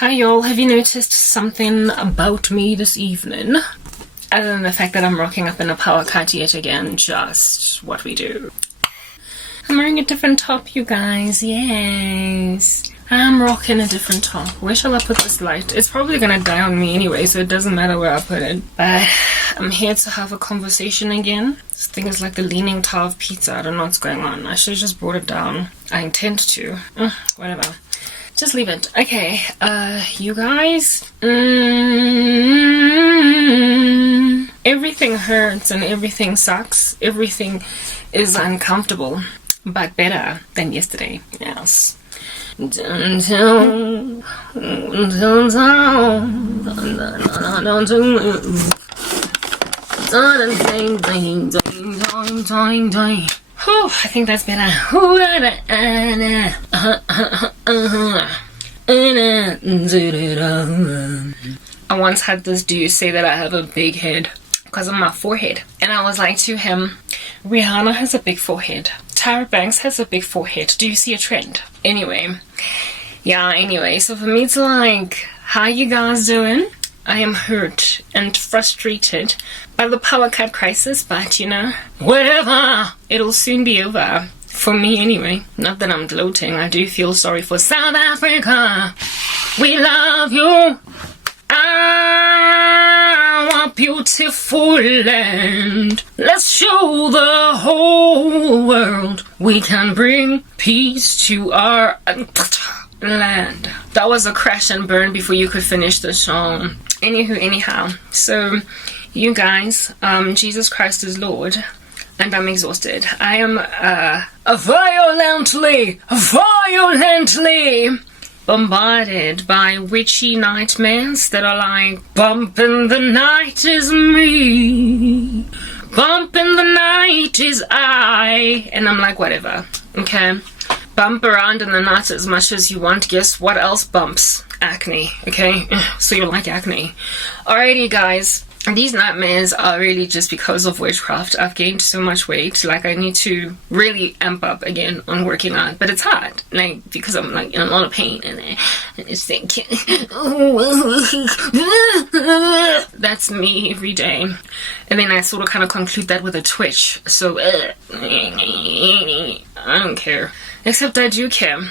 Hi y'all, have you noticed something about me this evening? Other than the fact that I'm rocking up in a power cut yet again, just what we do. I'm wearing a different top, you guys, yes. I'm rocking a different top. Where shall I put this light? It's probably gonna die on me anyway, so it doesn't matter where I put it. But I'm here to have a conversation again. This thing is like the Leaning Tower of Pizza. I don't know what's going on. I should have just brought it down. I intend to. Whatever. Just leave it. Okay, you guys. Everything hurts and everything sucks. Everything is uncomfortable, but better than yesterday. Yes. I think that's better. I once had this dude say that I have a big head because of my forehead. And I was like to him, Rihanna has a big forehead. Tyra Banks has a big forehead. Do you see a trend? Anyway, so for me to like, how you guys doing? I am hurt and frustrated by the power cut crisis, but you know, whatever, it'll soon be over. For me anyway. Not that I'm gloating, I do feel sorry for South Africa. We love you, our beautiful land. Let's show the whole world we can bring peace to our land. That was a crash and burn before you could finish the song. Anyhow, so you guys, Jesus Christ is Lord, and I'm exhausted. I am violently bombarded by witchy nightmares that are like, bump in the night is me, bump in the night is I, and I'm like, whatever, okay? Bump around in the night as much as you want. Guess what else bumps? Acne, okay? So you like acne. Alrighty, guys. These nightmares are really just because of witchcraft. I've gained so much weight. Like, I need to really amp up again on working out. But it's hard. Like, because I'm, like, in a lot of pain. And it's thinking... That's me every day. And then I sort of kind of conclude that with a twitch. So, I don't care. Except I do care.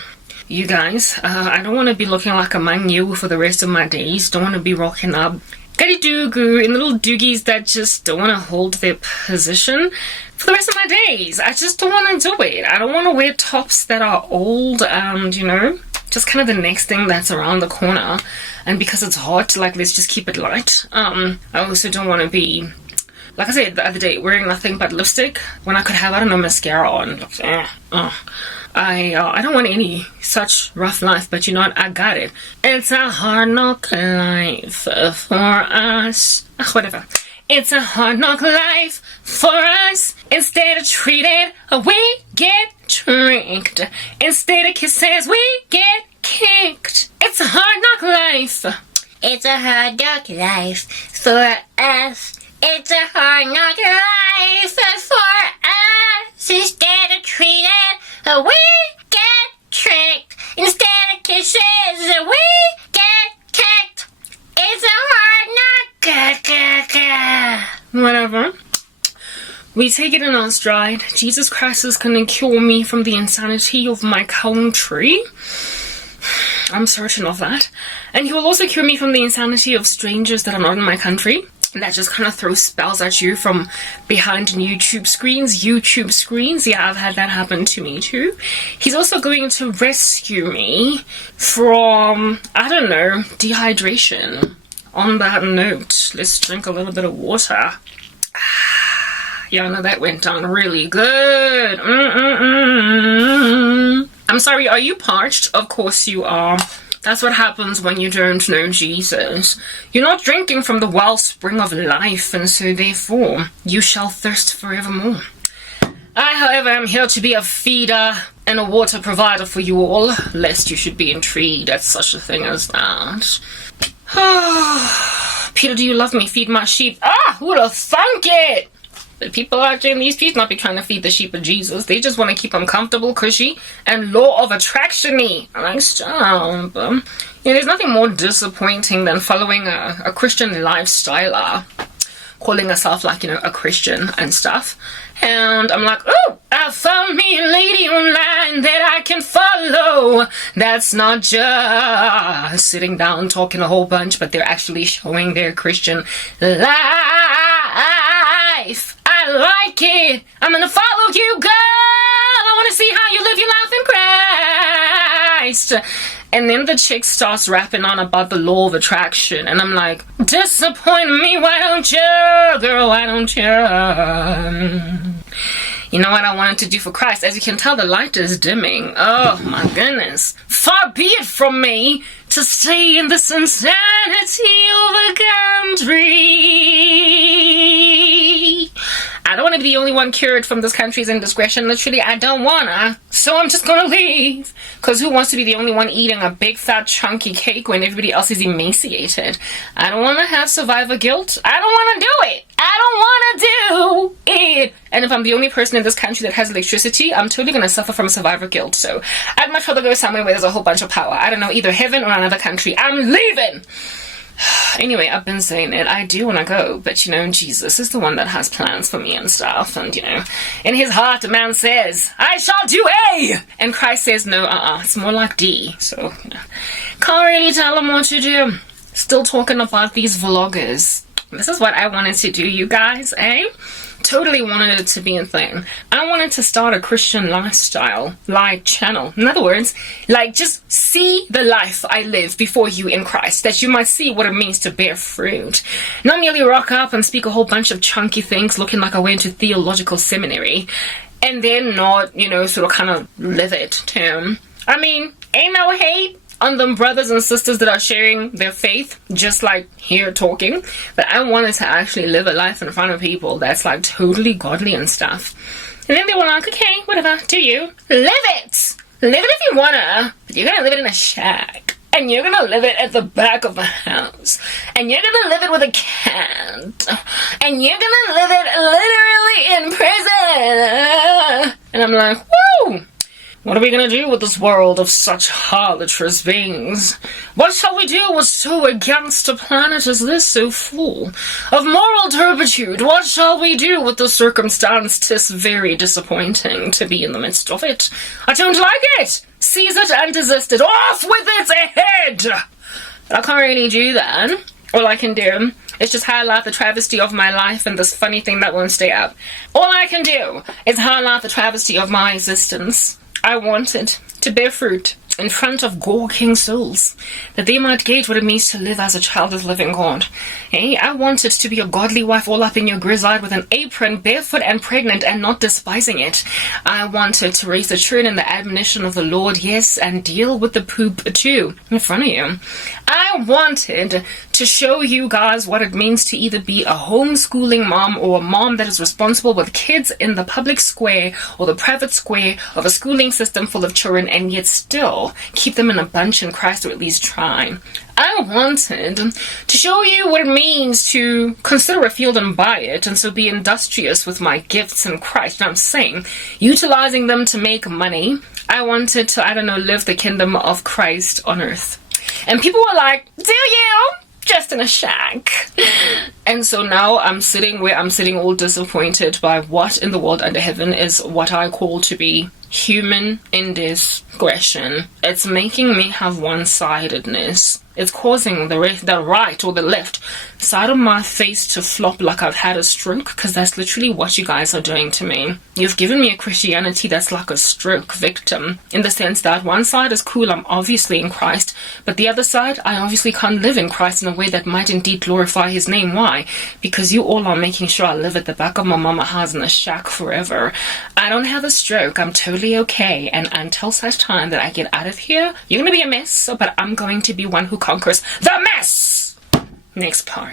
You guys, I don't want to be looking like a manu for the rest of my days. Don't want to be rocking up goody-doo-goo in little doogies that just don't want to hold their position for the rest of my days. I just don't want to do it. I don't want to wear tops that are old and, you know, just kind of the next thing that's around the corner. And because it's hot, like, let's just keep it light. I also don't want to be, like I said the other day, wearing nothing but lipstick when I could have, I don't know, mascara on. I don't want any such rough life, but you know what? I got it. It's a hard knock life for us. Whatever. It's a hard knock life for us. Instead of treated, we get tricked. Instead of kisses, we get kicked. It's a hard knock life. It's a hard knock life for us. It's a hard knock life for us. Instead of treated, we get tricked. Instead of kisses, we get kicked. It's a hard knock. Whatever. We take it in our stride. Jesus Christ is gonna cure me from the insanity of my country. I'm certain of that. And he will also cure me from the insanity of strangers that are not in my country. That just kind of throws spells at you from behind YouTube screens. Yeah, I've had that happen to me too. He's also going to rescue me from, I don't know, dehydration. On that note, let's drink a little bit of water. Yeah, I know that went down really good. I'm sorry, are you parched? Of course you are. That's what happens when you don't know Jesus. You're not drinking from the wellspring of life, and so therefore you shall thirst forevermore. I, however, am here to be a feeder and a water provider for you all, lest you should be intrigued at such a thing as that. Peter, do you love me? Feed my sheep. Who would have thunk it? But people out there in these streets not be trying to feed the sheep of Jesus. They just want to keep them comfortable, cushy, and law of attraction-y. I'm like, stop. There's nothing more disappointing than following a Christian lifestyle, calling herself like, a Christian and stuff. And I'm like, oh, I found me a lady online that I can follow. That's not just sitting down talking a whole bunch, but they're actually showing their Christian life. I like it. I'm gonna follow you, girl. I want to see how you live your life in Christ. And then the chick starts rapping on about the law of attraction. And I'm like, disappoint me, why don't you, girl, why don't you? You know what I wanted to do for Christ? As you can tell, the light is dimming. Oh, my goodness. Far be it from me to stay in this insanity of a country. I don't want to be the only one cured from this country's indiscretion. Literally, I don't wanna. So I'm just gonna leave. Because who wants to be the only one eating a big, fat, chunky cake when everybody else is emaciated? I don't want to have survivor guilt. I don't want to do it. I don't want to do it. And if I'm the only person in this country that has electricity, I'm totally going to suffer from survivor guilt. So I'd much rather go somewhere where there's a whole bunch of power. I don't know, either heaven or another country. I'm leaving. Anyway, I've been saying it. I do want to go, but Jesus is the one that has plans for me and stuff. And in his heart, a man says, I shall do A! And Christ says, no, it's more like D. So, can't really tell him what to do. Still talking about these vloggers. This is what I wanted to do, you guys, Totally wanted it to be a thing. I wanted to start a Christian lifestyle channel. In other words, just see the life I live before you in Christ, that you might see what it means to bear fruit. Not merely rock up and speak a whole bunch of chunky things looking like I went to theological seminary, and then not, sort of kind of live it too. I mean, ain't no hate on them brothers and sisters that are sharing their faith, just like here talking, but I wanted to actually live a life in front of people that's totally godly and stuff. And then they were like, okay, whatever, do you? Live it! Live it if you wanna, but you're gonna live it in a shack. And you're gonna live it at the back of the house. And you're gonna live it with a cat. And you're gonna live it literally in prison. And I'm like, woo! What are we gonna do with this world of such harlotrous beings? What shall we do with so against a planet as this, so full of moral turpitude? What shall we do with the circumstance? 'Tis very disappointing to be in the midst of it. I don't like it! Seize it and desist it. Off with its head! But I can't really do that. All I can do is just highlight the travesty of my life and this funny thing that won't stay up. All I can do is highlight the travesty of my existence. I wanted to bear fruit in front of gawking souls, that they might gauge what it means to live as a child of the living God. I wanted to be a godly wife all up in your grizzly with an apron, barefoot and pregnant, and not despising it. I wanted to raise the children in the admonition of the Lord, yes, and deal with the poop too, in front of you. I wanted to show you guys what it means to either be a homeschooling mom or a mom that is responsible with kids in the public square or the private square of a schooling system full of children, and yet still keep them in a bunch in Christ, or at least try. I wanted to show you what it means to consider a field and buy it, and so be industrious with my gifts in Christ. And I'm saying, utilizing them to make money. I wanted to, live the kingdom of Christ on earth. And people were like, do you? Just in a shack. And so now I'm sitting where I'm sitting, all disappointed by what in the world under heaven is what I call to be human indiscretion. It's making me have one-sidedness. It's causing the right or the left side of my face to flop like I've had a stroke, because that's literally what you guys are doing to me. You've given me a Christianity that's like a stroke victim, in the sense that one side is cool, I'm obviously in Christ, but the other side, I obviously can't live in Christ in a way that might indeed glorify his name. Why? Because you all are making sure I live at the back of my mama house in a shack forever. I don't have a stroke, I'm totally okay, and until such time that I get out of here, you're gonna be a mess, but I'm going to be one who conquers the mess! Next part.